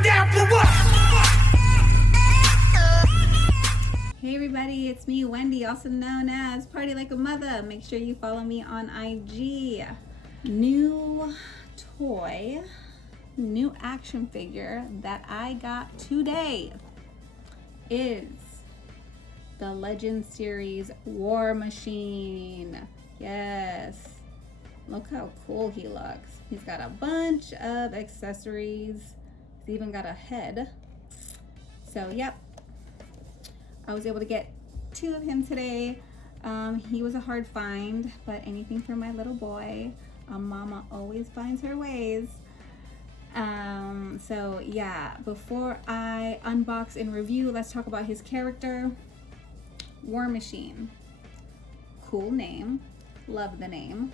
coming down for what? Hey everybody, it's me, Wendy, also known as Party Like a Mother. Make sure you follow me on IG. New toy, new action figure that I got today is the Legend series War Machine. Yes, look how cool he looks. He's got a bunch of accessories. He's even got a head. So yep, I was able to get 2 of him today. He was a hard find, but anything for my little boy. Mama always finds her ways. So yeah, before I unbox and review, let's talk about his character. War Machine. Cool name. Love the name.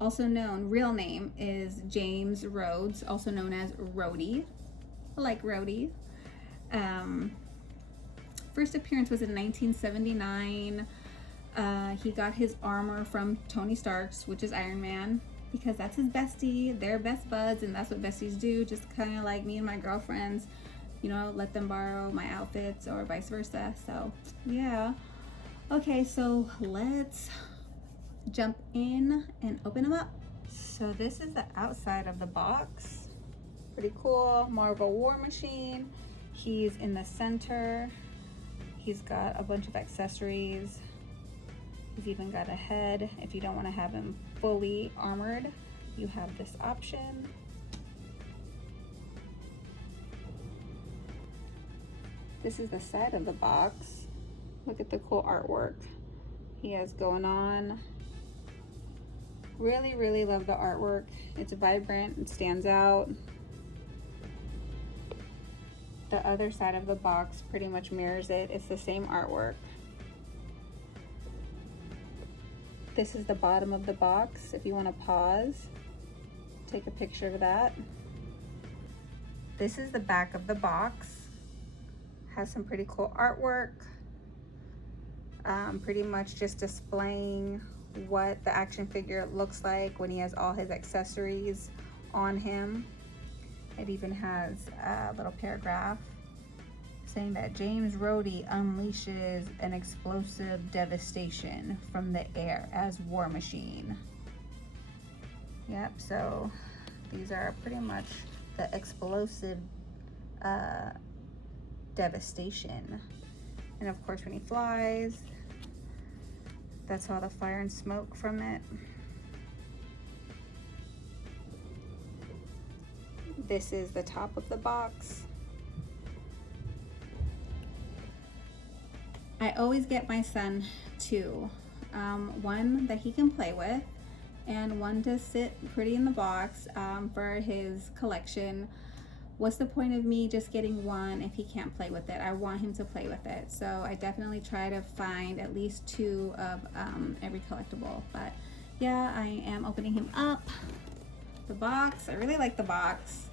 Also known, real name is James Rhodes, also known as Rhodey. I like Rhodey. First appearance was in 1979. He got his armor from Tony Stark's, which is Iron Man, because that's his bestie. They're best buds, and that's what besties do. Just kind of like me and my girlfriends, you know, let them borrow my outfits or vice versa. So yeah. Okay, so let's jump in and open them up. So this is the outside of the box. Pretty cool. Marvel War Machine. He's in the center. He's got a bunch of accessories. He's even got a head. If you don't want to have him fully armored, you have this option. This is the side of the box. Look at the cool artwork he has going on. Really, really love the artwork. It's vibrant, it stands out. The other side of the box pretty much mirrors it. It's the same artwork. This is the bottom of the box. If you want to pause, take a picture of that. This is the back of the box. Has some pretty cool artwork. Pretty much just displaying what the action figure looks like when he has all his accessories on him. It even has a little paragraph saying that James Rhodey unleashes an explosive devastation from the air as War Machine. Yep, so these are pretty much the explosive devastation. And of course when he flies, that's all the fire and smoke from it. This is the top of the box. I always get my son 2. One that he can play with and one to sit pretty in the box for his collection. What's the point of me just getting one if he can't play with it? I want him to play with it. So I definitely try to find at least 2 of every collectible. But yeah, I am opening him up. The box, I really like the box.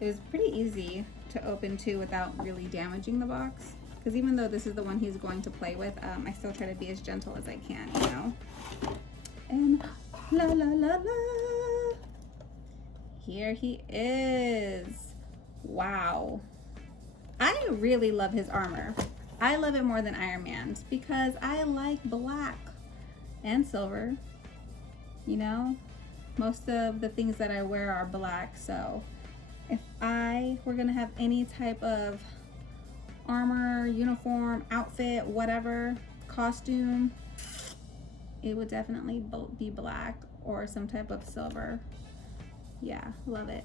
It was pretty easy to open too without really damaging the box. Because even though this is the one he's going to play with, I still try to be as gentle as I can, you know? And la la la la. Here he is. Wow. I really love his armor. I love it more than Iron Man's because I like black and silver. You know, most of the things that I wear are black, so if I were gonna have any type of armor, uniform, outfit, whatever, costume, it would definitely be black or some type of silver. Yeah, love it.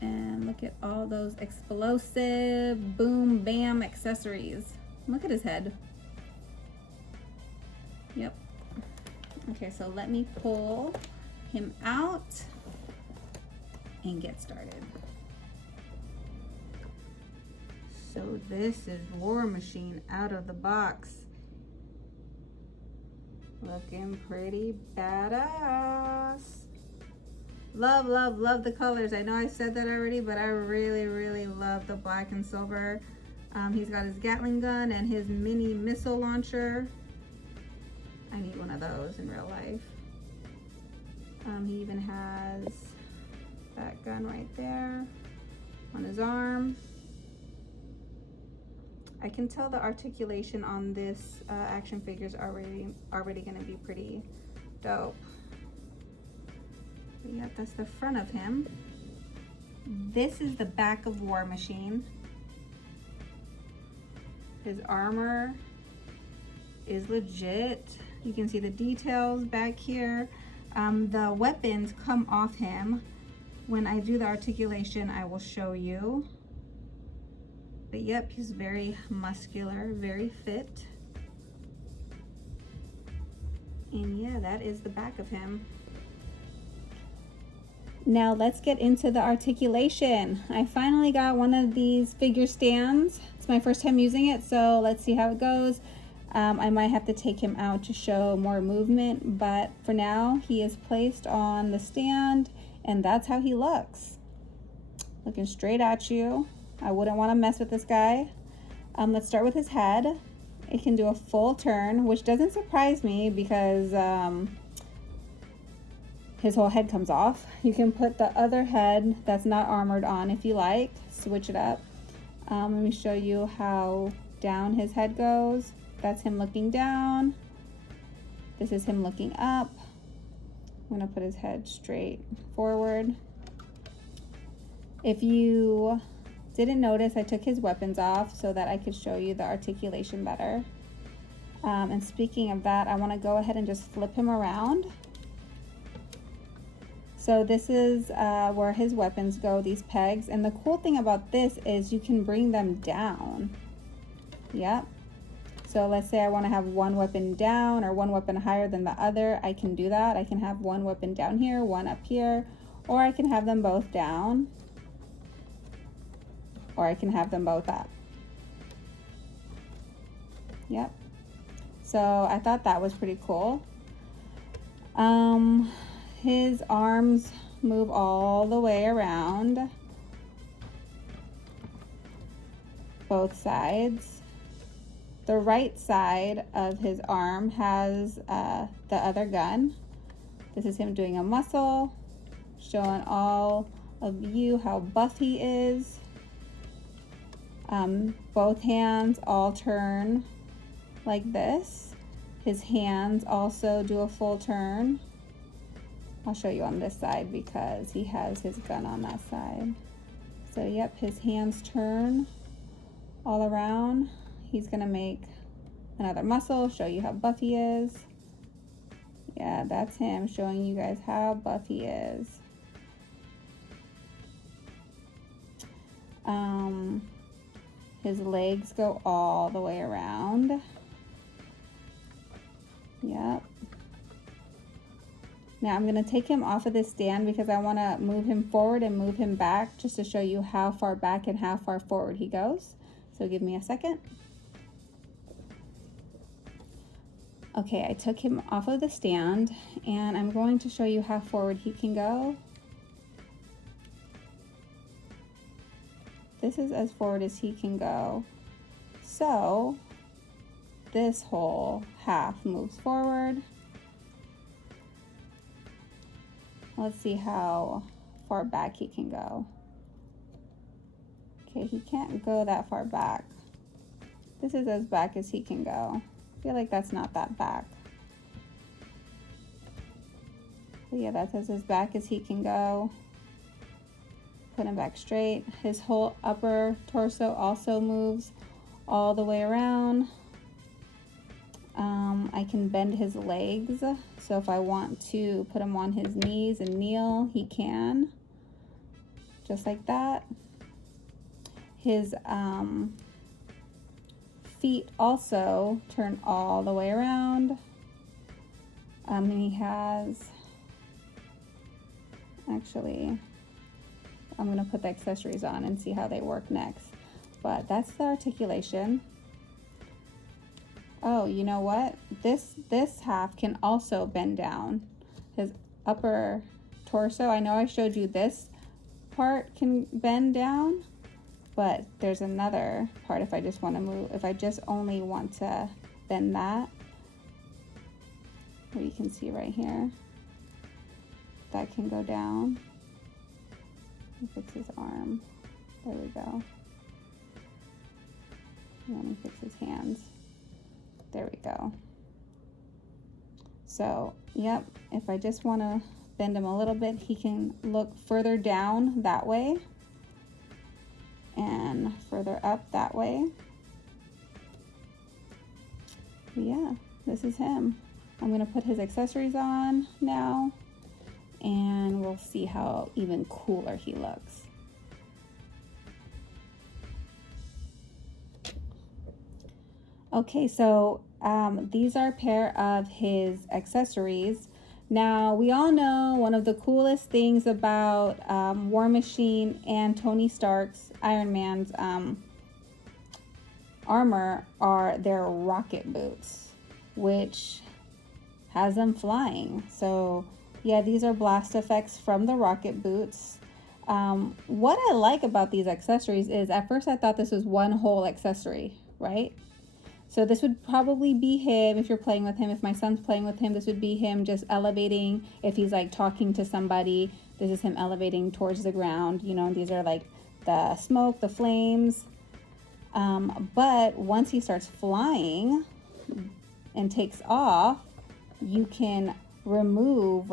And look at all those explosive boom bam accessories. Look at his head. Yep. Okay, so let me pull him out and get started. So this is War Machine out of the box. Looking pretty badass. Love, love, love the colors. I know I said that already, but I really, really love the black and silver. He's got his Gatling gun and his mini missile launcher. I need one of those in real life. He even has that gun right there on his arm. I can tell the articulation on this action figure is already going to be pretty dope. But yeah, that's the front of him. This is the back of War Machine. His armor is legit. You can see the details back here. The weapons come off him. When I do the articulation, I will show you. But yep, he's very muscular, very fit. And yeah, that is the back of him. Now let's get into the articulation. I finally got one of these figure stands. It's my first time using it, so let's see how it goes. I might have to take him out to show more movement, but for now he is placed on the stand and that's how he looks. Looking straight at you. I wouldn't want to mess with this guy. Let's start with his head. It can do a full turn, which doesn't surprise me because his whole head comes off. You can put the other head that's not armored on if you like. Switch it up. Let me show you how down his head goes. That's him looking down. This is him looking up. I'm gonna put his head straight forward. If you didn't notice, I took his weapons off so that I could show you the articulation better. And speaking of that, I want to go ahead and just flip him around. So this is where his weapons go, these pegs. And the cool thing about this is you can bring them down. Yep. So let's say I want to have one weapon down or one weapon higher than the other. I can do that. I can have one weapon down here, one up here, or I can have them both down, or I can have them both up. Yep. So I thought that was pretty cool. His arms move all the way around, both sides. The right side of his arm has the other gun. This is him doing a muscle, showing all of you how buff he is. Both hands all turn like this. His hands also do a full turn. I'll show you on this side because he has his gun on that side. So yep, his hands turn all around. He's gonna make another muscle, show you how buff he is. Yeah, that's him showing you guys how buff he is. His legs go all the way around. Yep. Now I'm gonna take him off of this stand because I wanna move him forward and move him back just to show you how far back and how far forward he goes. So give me a second. Okay, I took him off of the stand and I'm going to show you how forward he can go. This is as forward as he can go. So this whole half moves forward. Let's see how far back he can go. Okay, he can't go that far back. This is as back as he can go. I feel like that's not that back. But yeah, that's as back as he can go. Put him back straight. His whole upper torso also moves all the way around. I can bend his legs. So if I want to put him on his knees and kneel, he can. Just like that. His feet also turn all the way around. He has, actually, I'm gonna put the accessories on and see how they work next. But that's the articulation. Oh, you know what? This half can also bend down. His upper torso, I know I showed you this part can bend down, but there's another part if I just want to move, if I just only want to bend that, where you can see right here, that can go down. Fix his arm. There we go. And let me fix his hands. There we go. So, yep, if I just want to bend him a little bit, he can look further down that way and further up that way. But yeah, this is him. I'm going to put his accessories on now, and we'll see how even cooler he looks. Okay, so these are a pair of his accessories. Now, we all know one of the coolest things about War Machine and Tony Stark's, Iron Man's armor are their rocket boots, which has them flying. So yeah, these are blast effects from the rocket boots. What I like about these accessories is, at first I thought this was one whole accessory, right? So this would probably be him if you're playing with him. If my son's playing with him, this would be him just elevating. If he's like talking to somebody, this is him elevating towards the ground. You know, these are like the smoke, the flames. But once he starts flying and takes off, you can remove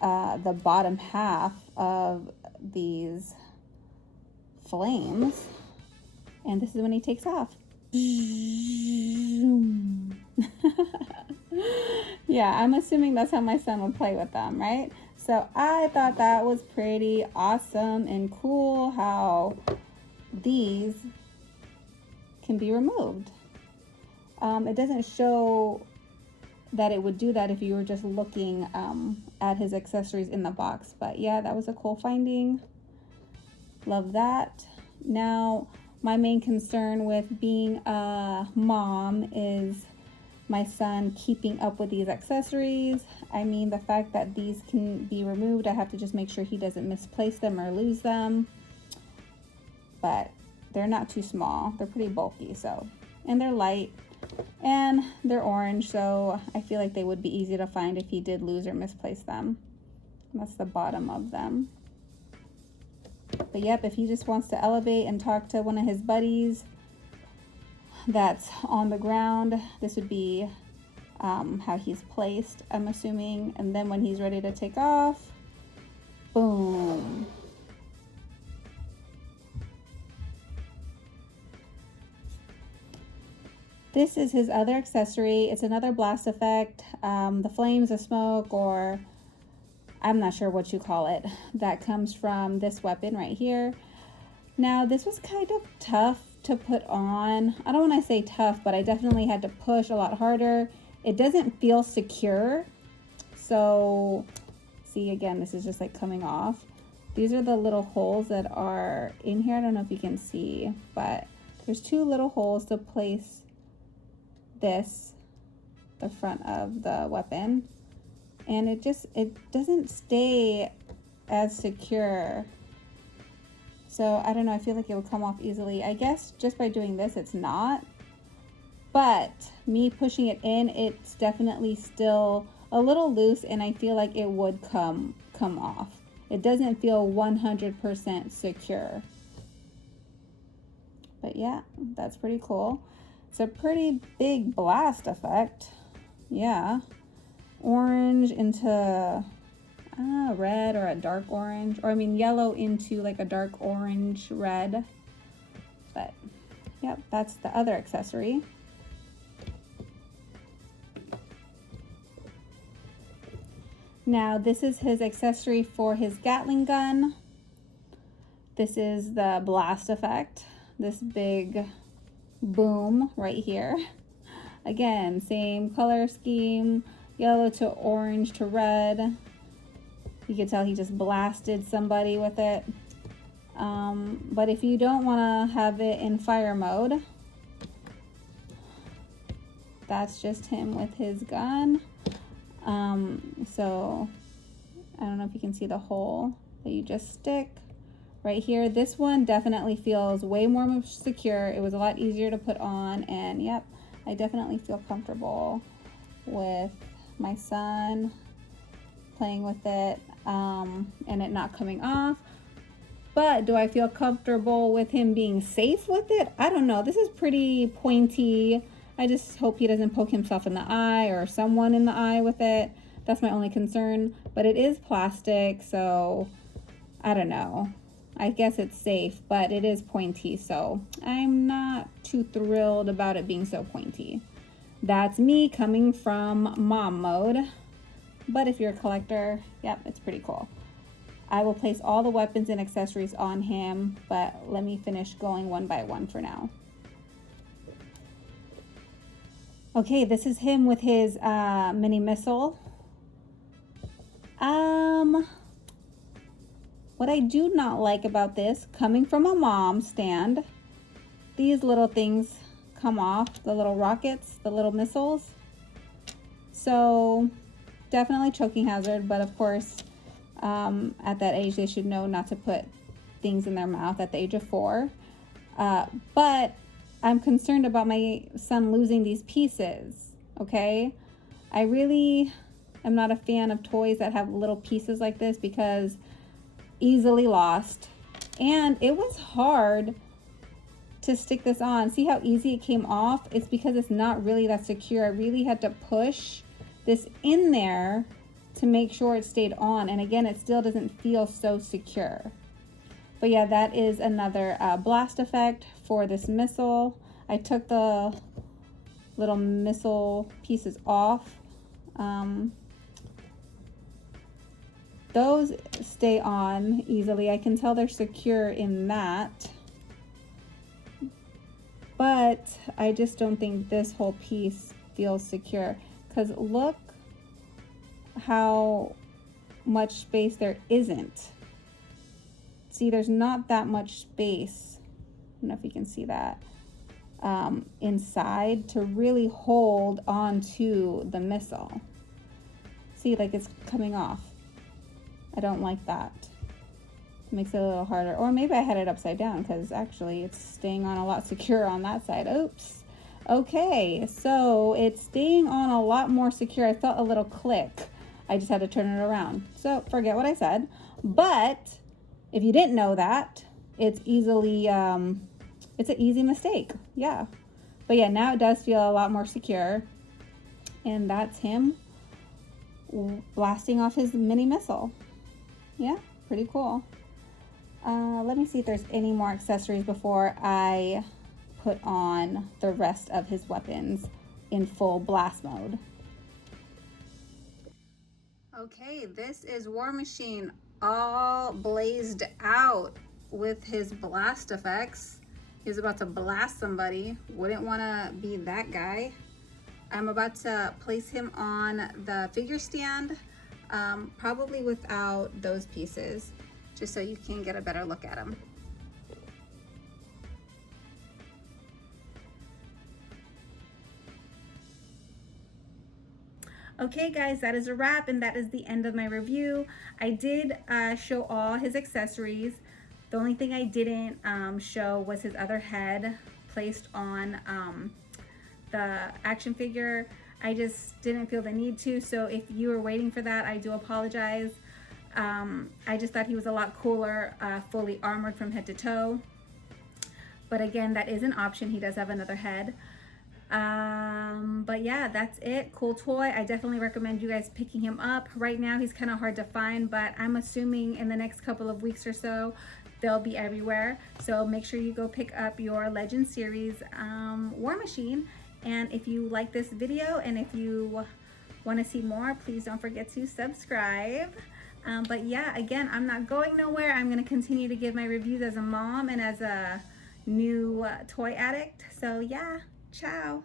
the bottom half of these flames. And this is when he takes off. Yeah, I'm assuming that's how my son would play with them, right? So I thought that was pretty awesome and cool how these can be removed. It doesn't show that it would do that if you were just looking at his accessories in the box, but yeah, that was a cool finding. Love that. Now, my main concern with being a mom is my son keeping up with these accessories. I mean, the fact that these can be removed, I have to just make sure he doesn't misplace them or lose them. But they're not too small. They're pretty bulky, so, and they're light and they're orange, so I feel like they would be easy to find if he did lose or misplace them. And that's the bottom of them. But yep, if he just wants to elevate and talk to one of his buddies that's on the ground, this would be how he's placed, I'm assuming. And then when he's ready to take off, boom. This is his other accessory. It's another blast effect. The flames, the smoke, or I'm not sure what you call it, that comes from this weapon right here. Now, this was kind of tough to put on. I don't want to say tough, but I definitely had to push a lot harder. It doesn't feel secure. So, see, again, this is just like coming off. These are the little holes that are in here. I don't know if you can see, but there's two little holes to place this, the front of the weapon. And it doesn't stay as secure. So I don't know, I feel like it would come off easily. I guess just by doing this, it's not. But me pushing it in, it's definitely still a little loose, and I feel like it would come off. It doesn't feel 100% secure. But yeah, that's pretty cool. It's a pretty big blast effect. Yeah. Orange into red or a dark orange, or I mean yellow into like a dark orange red. But yep, that's the other accessory. Now this is his accessory for his Gatling gun. This is the blast effect, this big boom right here. Again, same color scheme, yellow to orange to red. You can tell he just blasted somebody with it. But if you don't want to have it in fire mode, that's just him with his gun. So I don't know if you can see the hole that you just stick right here. This one definitely feels way more secure. It was a lot easier to put on, and yep, I definitely feel comfortable with my son playing with it and it not coming off. But do I feel comfortable with him being safe with it? I don't know. This is pretty pointy. I just hope he doesn't poke himself in the eye or someone in the eye with it. That's my only concern. But it is plastic, so I don't know. I guess it's safe, but it is pointy, so I'm not too thrilled about it being so pointy. That's me coming from mom mode. But if you're a collector, yep, it's pretty cool. I will place all the weapons and accessories on him, but let me finish going one by one for now. Okay, this is him with his mini missile. What I do not like about this, coming from a mom stand, these little things come off, the little rockets, the little missiles. So definitely choking hazard, but of course, at that age, they should know not to put things in their mouth at the age of 4. But I'm concerned about my son losing these pieces, okay? I really am not a fan of toys that have little pieces like this because easily lost. And it was hard to stick this on. See how easy it came off? It's because it's not really that secure. I really had to push this in there to make sure it stayed on. And again, it still doesn't feel so secure. But yeah, that is another blast effect for this missile. I took the little missile pieces off. Those stay on easily. I can tell they're secure in that. But I just don't think this whole piece feels secure. Because look how much space there isn't. See, there's not that much space. I don't know if you can see that. Inside to really hold onto the missile. See, like it's coming off. I don't like that. It makes it a little harder. Or maybe I had it upside down because actually it's staying on a lot secure on that side. Oops. Okay, so it's staying on a lot more secure. I felt a little click. I just had to turn it around. So forget what I said. But if you didn't know that, it's easily, it's an easy mistake. Yeah. But yeah, now it does feel a lot more secure. And that's him blasting off his mini missile. Yeah, pretty cool. Let me see if there's any more accessories before I put on the rest of his weapons in full blast mode. Okay, this is War Machine all blazed out with his blast effects. He's about to blast somebody. Wouldn't want to be that guy. I'm about to place him on the figure stand, probably without those pieces, just so you can get a better look at him. Okay guys, that is a wrap and that is the end of my review. I did show all his accessories. The only thing I didn't show was his other head placed on the action figure. I just didn't feel the need to, so if you were waiting for that, I do apologize. I just thought he was a lot cooler, fully armored from head to toe. But again, that is an option. He does have another head. But yeah, that's it. Cool toy. I definitely recommend you guys picking him up. Right now he's kind of hard to find, but I'm assuming in the next couple of weeks or so they'll be everywhere. So make sure you go pick up your Legend series War Machine. And if you like this video and if you want to see more, please don't forget to subscribe. But yeah, again, I'm not going nowhere. I'm going to continue to give my reviews as a mom and as a new toy addict. So yeah. Ciao.